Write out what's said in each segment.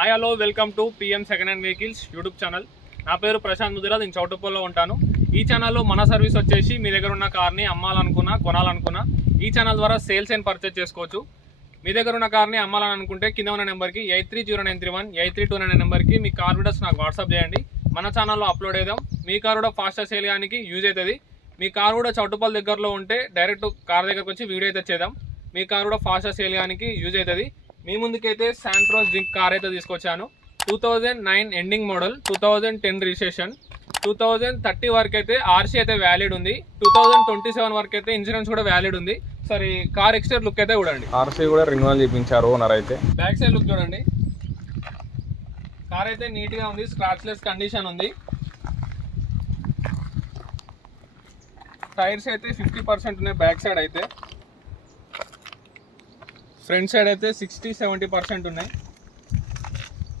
Hi hello welcome to PM second hand vehicles YouTube channel. నా పేరు ప్రశాంత్ ముదిరా, నేను చౌటుప్పల్లో ఉంటాను. ఈ ఛానల్లో మన సర్వీస్ వచ్చేసి మీ దగ్గర ఉన్న కార్ని అమ్మాలనుకున్నా కొనాలనుకున్నా ఈ ఛానల్ ద్వారా సేల్స్ అండ్ పర్చేజ్ చేసుకోవచ్చు. మీ దగ్గర ఉన్న కార్ని అమ్మాలని అనుకుంటే కింద ఉన్న నెంబర్కి 830931 8329 నెంబర్కి మీ కార్ వీడియోస్ నాకు వాట్సాప్ చేయండి. మన ఛానల్లో అప్లోడ్ చేద్దాం. మీ కార్ కూడా ఫాస్ట్గా సేల్ చేయడానికి యూజ్ అవుతుంది. మీ కార్ కూడా చౌటుప్పల్ దగ్గరలో ఉంటే డైరెక్ట్ కార్ దగ్గరకు వచ్చి వీడియో అయితే చేద్దాం. మీ కార్ కూడా ఫాస్ట్గా సేల్ చేయడానికి యూజ్ అవుతుంది. మీ ముందుకైతే శాంట్రోస్ జింక్ కార్ అయితే తీసుకొచ్చాను. 2009 ఎండింగ్ మోడల్, 2010 రిజిస్ట్రేషన్, 2030 వరకు అయితే ఆర్సీ అయితే వ్యాలిడ్ ఉంది. 2027 వరకు అయితే ఇన్సూరెన్స్ కూడా వ్యాలిడ్ ఉంది. సరే కార్ ఎక్స్టీరియర్ లుక్ అయితే చూడండి. ఆర్సీ కూడా రెన్యువల్ చేయించారు ఓనర్ అయితే. బ్యాక్ సైడ్ లుక్ చూడండి. కార్ అయితే నీట్గా ఉంది, స్క్రాచ్లెస్ కండిషన్ ఉంది. టైర్స్ అయితే 50% ఉన్నాయి బ్యాక్ సైడ్ అయితే. ఫ్రంట్ సైడ్ అయితే 60-70% ఉన్నాయి.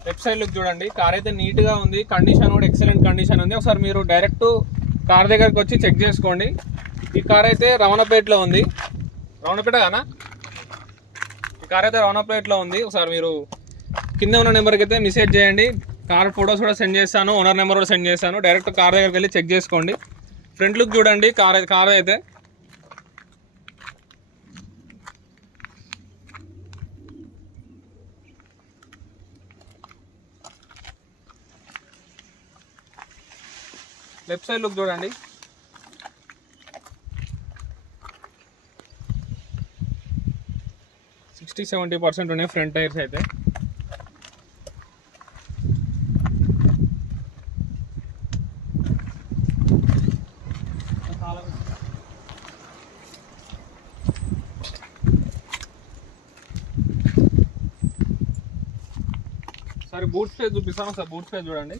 లెఫ్ట్ సైడ్ లుక్ చూడండి. కార్ అయితే నీట్గా ఉంది, కండిషన్ కూడా ఎక్సలెంట్ కండిషన్ ఉంది. ఒకసారి మీరు డైరెక్ట్ కార్ దగ్గరకు వచ్చి చెక్ చేసుకోండి. ఈ కార్ అయితే రవణపేటలో ఉంది. రవణపేట కానా? ఈ కార్ అయితే రవణపేటలో ఉంది. ఒకసారి మీరు కింద ఉన్న నెంబర్కి అయితే మెసేజ్ చేయండి. కార్ ఫొటోస్ కూడా సెండ్ చేస్తాను, ఓనర్ నెంబర్ కూడా సెండ్ చేస్తాను. డైరెక్ట్ కార్ దగ్గరికి వెళ్ళి చెక్ చేసుకోండి. ఫ్రంట్ లుక్ చూడండి. కార్ అయితే లెఫ్ట్ సైడ్ లుక్ చూడండి. సిక్స్టీ 70% ఉన్నాయి ఫ్రంట్ టైర్స్ అయితే. సరే బూట్ స్పేస్ చూపిస్తాను. సార్ బూట్ స్పేస్ చూడండి.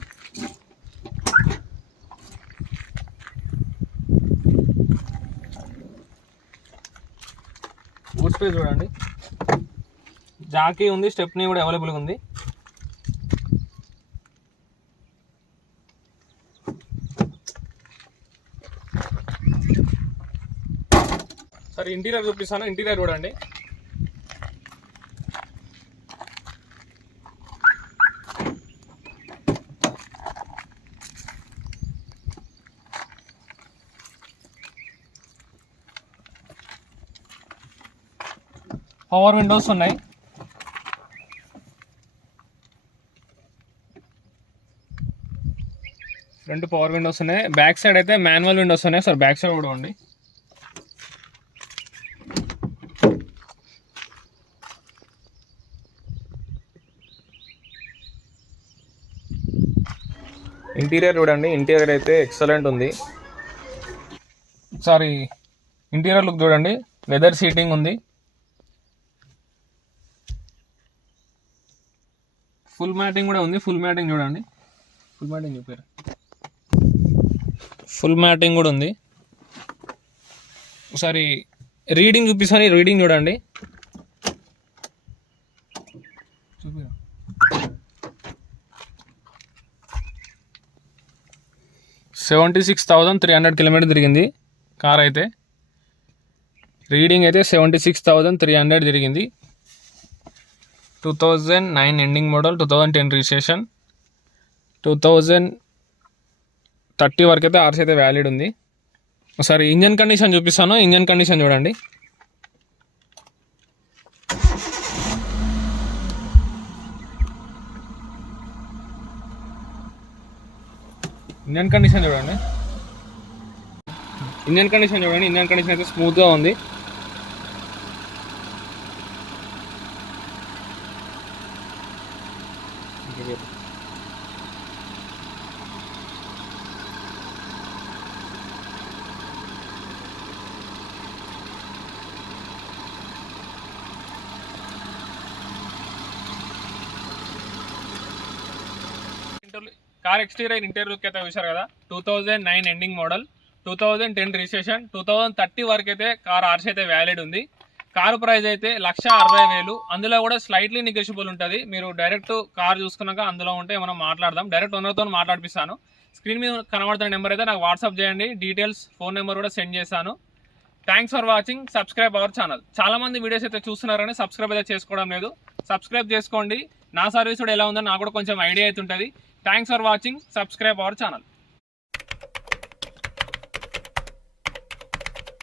బూట్ స్పేస్ చూడండి. జాకీ ఉంది, స్టెప్నీ కూడా అవైలబుల్గా ఉంది. సరే ఇంటీరియర్ చూపిస్తాను. ఇంటీరియర్ చూడండి. పవర్ విండోస్ ఉన్నాయి. ఫ్రంట్ పవర్ విండోస్ ఉన్నాయి. బ్యాక్ సైడ్ అయితే మాన్యువల్ విండోస్ ఉన్నాయి. సార్ బ్యాక్ సైడ్ కూడా ఉంది. ఇంటీరియర్ చూడండి. ఇంటీరియర్ అయితే ఎక్సలెంట్ ఉంది. ఒకసారి ఇంటీరియర్ లుక్ చూడండి. లెదర్ సీటింగ్ ఉంది. ఫుల్ మ్యాటింగ్ కూడా ఉంది. ఫుల్ మ్యాటింగ్ చూడండి. ఫుల్ మ్యాటింగ్ చూపారు. ఫుల్ మ్యాటింగ్ కూడా ఉంది. ఒకసారి రీడింగ్ చూపిస్తాను. రీడింగ్ చూడండి. 76,300 కిలోమీటర్ తిరిగింది కార్ అయితే. రీడింగ్ అయితే 76,300 తిరిగింది. 2009 ఎండింగ్ మోడల్, 2010 రిజిస్ట్రేషన్, 2030 వరకు అయితే ఆర్సీ అయితే వ్యాలిడ్ ఉంది. ఒకసారి ఇంజన్ కండిషన్ చూపిస్తాను. ఇంజన్ కండిషన్ చూడండి. ఇంజన్ కండిషన్ చూడండి. ఇంజన్ కండిషన్ చూడండి. ఇంజన్ కండిషన్ అయితే స్మూత్గా ఉంది. కార్ ఎక్స్టీరియర్ ఇంటీరియర్ లుక్ అయితే చూశారు కదా. 2009 ఎండింగ్ మోడల్, 2010 రిజిస్ట్రేషన్, 2030 వరకు అయితే కార్ ఆర్సీ అయితే వ్యాలిడ్ ఉంది. కారు ప్రైస్ అయితే 1,60,000. అందులో కూడా స్లైట్లీ నెగోషియబుల్ ఉంటుంది. మీరు డైరెక్ట్ కార్ చూసుకున్నాక అందులో ఉంటే మనం మాట్లాడదాం. డైరెక్ట్ ఓనర్తో మాట్లాడిపిస్తాను. స్క్రీన్ మీద కనబడుతున్న నెంబర్ అయితే నాకు వాట్సాప్ చేయండి. డీటెయిల్స్, ఫోన్ నెంబర్ కూడా సెండ్ చేస్తాను. Thanks for watching. Subscribe our channel. చాలా మంది వీడియోస్ అయితే చూస్తున్నారని సబ్స్క్రైబ్ అయితే చేసుకోవడం లేదు. సబ్స్క్రైబ్ చేసుకోండి. నా సర్వీస్ కూడా ఎలా ఉందో నాకు కూడా కొంచెం ఐడియా అవుతుంటుంది. Thanks for watching. Subscribe our channel.